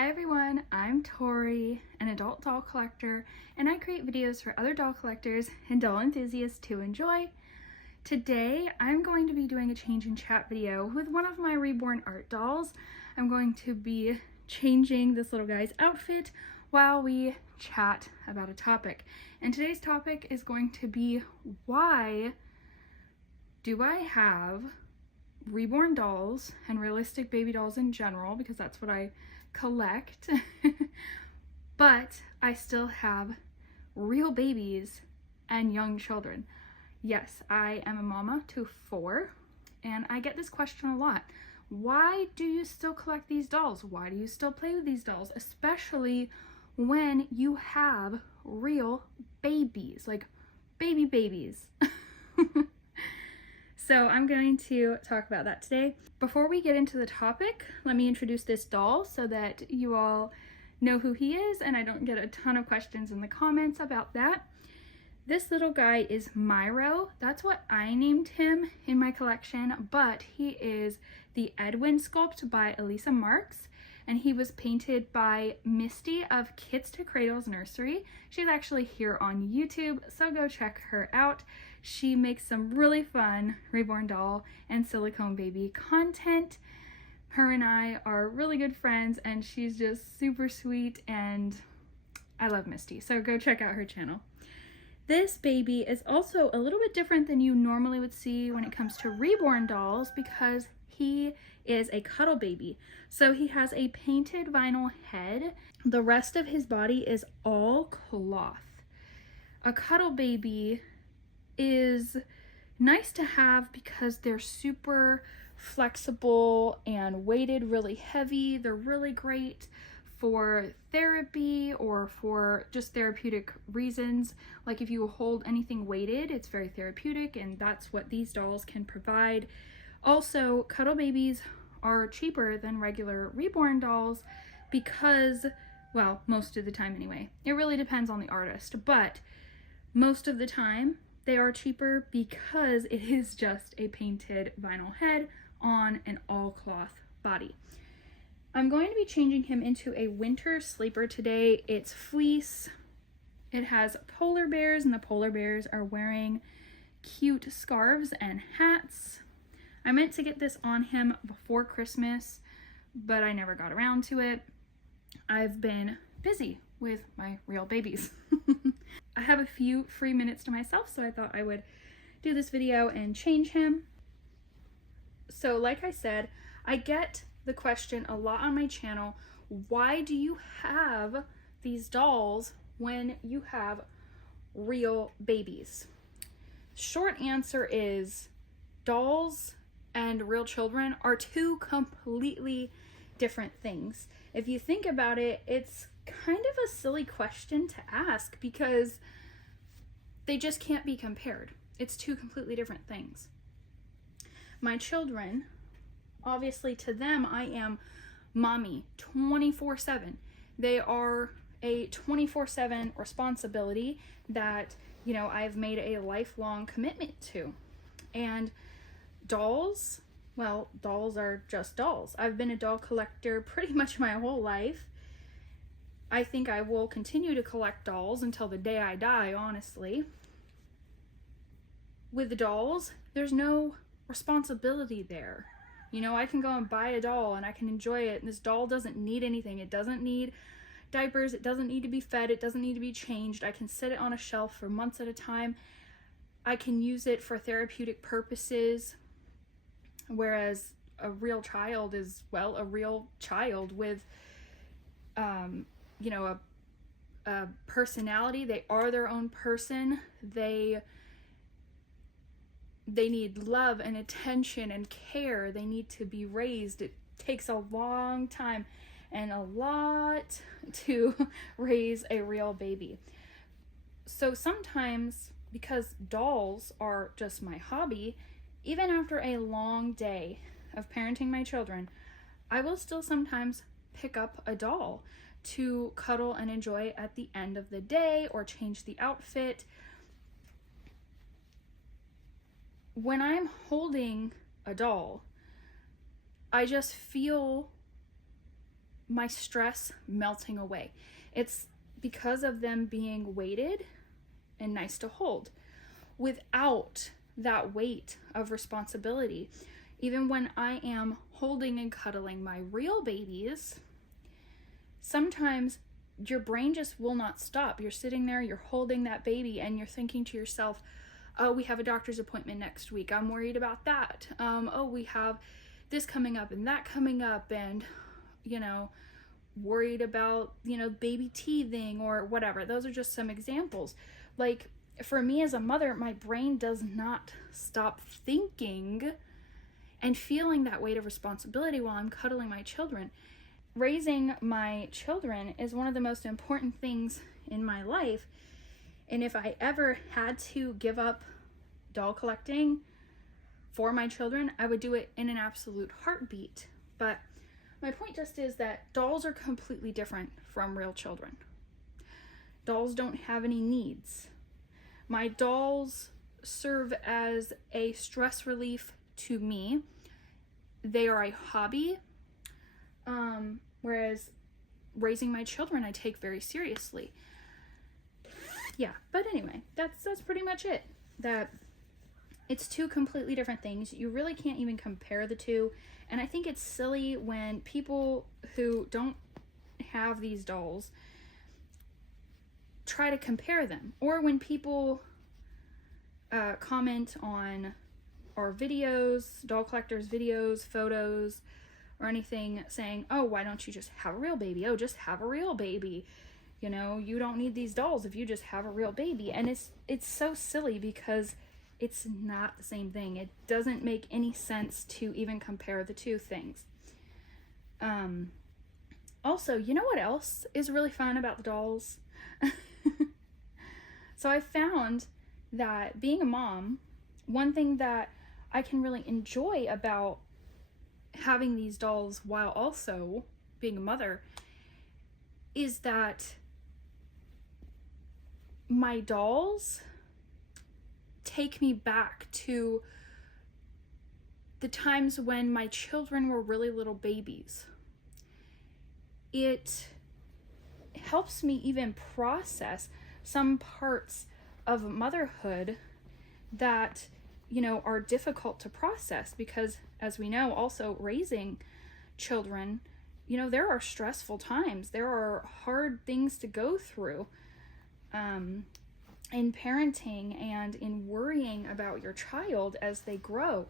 Hi everyone, I'm Tori, an adult doll collector, and I create videos for other doll collectors and doll enthusiasts to enjoy. Today, I'm going to be doing a change in chat video with one of my Reborn art dolls. I'm going to be changing this little guy's outfit while we chat about a topic. And today's topic is going to be, why do I have Reborn dolls and realistic baby dolls in general, because that's what I collect, but I still have real babies and young children. Yes, I am a mama to 4, and I get this question a lot. Why do you still collect these dolls? Why do you still play with these dolls? Especially when you have real babies, like babies. So I'm going to talk about that today. Before we get into the topic, let me introduce this doll so that you all know who he is and I don't get a ton of questions in the comments about that. This little guy is Myro. That's what I named him in my collection, but he is the Edwin sculpt by Elisa Marks, and he was painted by Misty of Kits to Cradles Nursery. She's actually here on YouTube, so go check her out. She makes some really fun Reborn doll and silicone baby content. Her and I are really good friends, and she's just super sweet, and I love Misty, so go check out her channel. This baby is also a little bit different than you normally would see when it comes to Reborn dolls, because he is a cuddle baby. So he has a painted vinyl head. The rest of his body is all cloth. A cuddle baby is nice to have because they're super flexible and weighted really heavy. They're really great for therapy or for just therapeutic reasons. Like if you hold anything weighted, it's very therapeutic, and that's what these dolls can provide. Also, cuddle babies are cheaper than regular Reborn dolls because, well, most of the time anyway. It really depends on the artist, but most of the time they are cheaper because it is just a painted vinyl head on an all cloth body. I'm going to be changing him into a winter sleeper today. It's fleece. It has polar bears, and the polar bears are wearing cute scarves and hats. I meant to get this on him before Christmas, but I never got around to it. I've been busy with my real babies. I have a few free minutes to myself, so I thought I would do this video and change him. So like I said, I get the question a lot on my channel, why do you have these dolls when you have real babies? Short answer is, dolls and real children are two completely different things. If you think about it, it's kind of a silly question to ask because they just can't be compared. It's two completely different things. My children, obviously to them, I am mommy 24/7. They are a 24/7 responsibility that, you know, I've made a lifelong commitment to. And dolls, well, dolls are just dolls. I've been a doll collector pretty much my whole life. I think I will continue to collect dolls until the day I die, honestly. With dolls, there's no responsibility there. You know, I can go and buy a doll and I can enjoy it, and this doll doesn't need anything. It doesn't need diapers, it doesn't need to be fed, it doesn't need to be changed. I can sit it on a shelf for months at a time. I can use it for therapeutic purposes, whereas a real child is, well, a real child with you know, a personality. They are their own person. They need love and attention and care. They need to be raised. It takes a long time and a lot to raise a real baby. So sometimes, because dolls are just my hobby, even after a long day of parenting my children, I will still sometimes pick up a doll to cuddle and enjoy at the end of the day or change the outfit. When I'm holding a doll, I just feel my stress melting away. It's because of them being weighted and nice to hold without that weight of responsibility. Even when I am holding and cuddling my real babies, sometimes your brain just will not stop. You're sitting there, you're holding that baby, and you're thinking to yourself, oh, we have a doctor's appointment next week. I'm worried about that. Oh, we have this coming up and that coming up, and, worried about, baby teething or whatever. Those are just some examples. Like, for me as a mother, my brain does not stop thinking and feeling that weight of responsibility while I'm cuddling my children. Raising my children is one of the most important things in my life. And if I ever had to give up doll collecting for my children, I would do it in an absolute heartbeat. But my point just is that dolls are completely different from real children. Dolls don't have any needs. My dolls serve as a stress relief to me. They are a hobby, whereas raising my children I take very seriously. Yeah, but anyway, that's pretty much it. That it's two completely different things. You really can't even compare the two. And I think it's silly when people who don't have these dolls try to compare them, or when people comment on our videos, doll collectors videos, photos, or anything, saying, oh, why don't you just have a real baby? Oh, just have a real baby. You don't need these dolls if you just have a real baby. And it's so silly because it's not the same thing. It doesn't make any sense to even compare the two things. Also, you know what else is really fun about the dolls? So I found that being a mom, one thing that I can really enjoy about having these dolls while also being a mother is that my dolls take me back to the times when my children were really little babies. It helps me even process some parts of motherhood that, are difficult to process, because as we know, also raising children, there are stressful times. There are hard things to go through in parenting and in worrying about your child as they grow.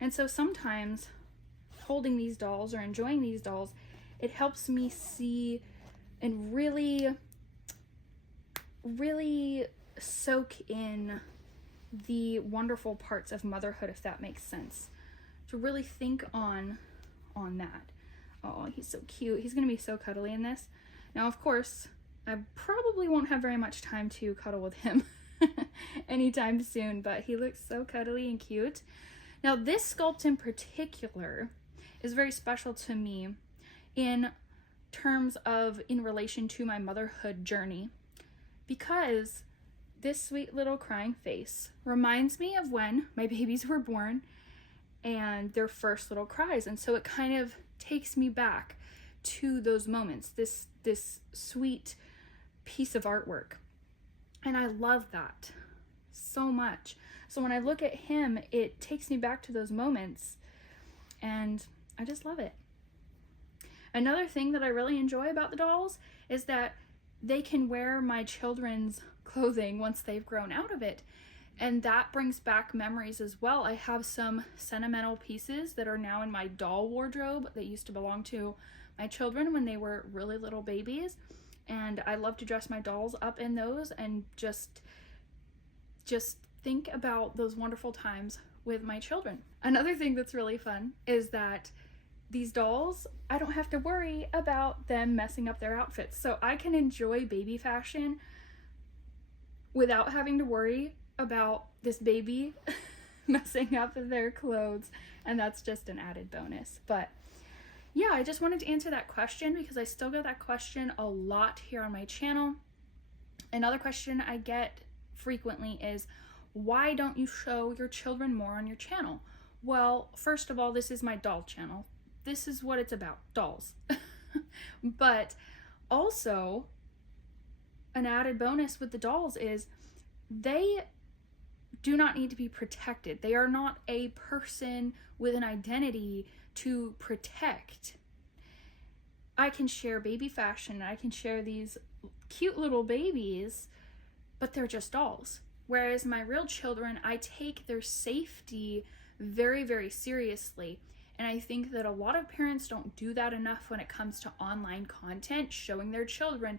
And so sometimes holding these dolls or enjoying these dolls, it helps me see and really soak in the wonderful parts of motherhood, if that makes sense. To really think on that. Oh, he's so cute. He's gonna be so cuddly in this. Now, of course, I probably won't have very much time to cuddle with him anytime soon, but he looks so cuddly and cute. Now, this sculpt in particular is very special to me in terms of in relation to my motherhood journey, because this sweet little crying face reminds me of when my babies were born and their first little cries. And so it kind of takes me back to those moments, this sweet piece of artwork. And I love that so much. So when I look at him, it takes me back to those moments, and I just love it. Another thing that I really enjoy about the dolls is that they can wear my children's clothing once they've grown out of it. And that brings back memories as well. I have some sentimental pieces that are now in my doll wardrobe that used to belong to my children when they were really little babies. And I love to dress my dolls up in those and just think about those wonderful times with my children. Another thing that's really fun is that these dolls, I don't have to worry about them messing up their outfits. So I can enjoy baby fashion without having to worry about this baby messing up their clothes. And that's just an added bonus. But yeah, I just wanted to answer that question because I still get that question a lot here on my channel. Another question I get frequently is, why don't you show your children more on your channel? Well, first of all, this is my doll channel. this is what it's about, dolls. But also, an added bonus with the dolls is they do not need to be protected. They are not a person with an identity to protect. I can share baby fashion, I can share these cute little babies, but they're just dolls. Whereas my real children, I take their safety very, very seriously. And I think that a lot of parents don't do that enough when it comes to online content, showing their children,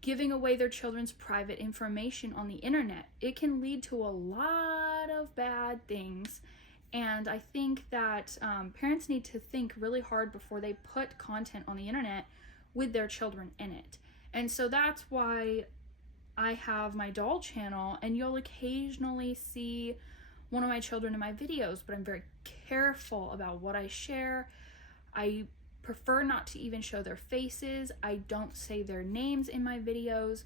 giving away their children's private information on the internet. It can lead to a lot of bad things. And I think that parents need to think really hard before they put content on the internet with their children in it. And so that's why I have my doll channel, and you'll occasionally see one of my children in my videos, but I'm very careful about what I share. I prefer not to even show their faces. I don't say their names in my videos.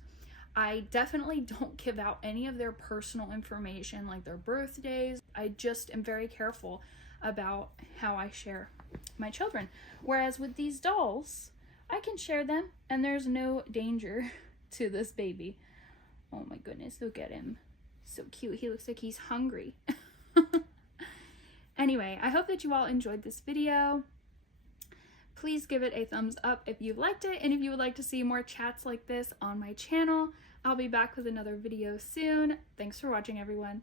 I definitely don't give out any of their personal information, like their birthdays. I just am very careful about how I share my children. Whereas with these dolls, I can share them and there's no danger to this baby. Oh my goodness, look at him. So cute. He looks like he's hungry. Anyway, I hope that you all enjoyed this video. Please give it a thumbs up if you liked it, and if you would like to see more chats like this on my channel, I'll be back with another video soon. Thanks for watching, everyone.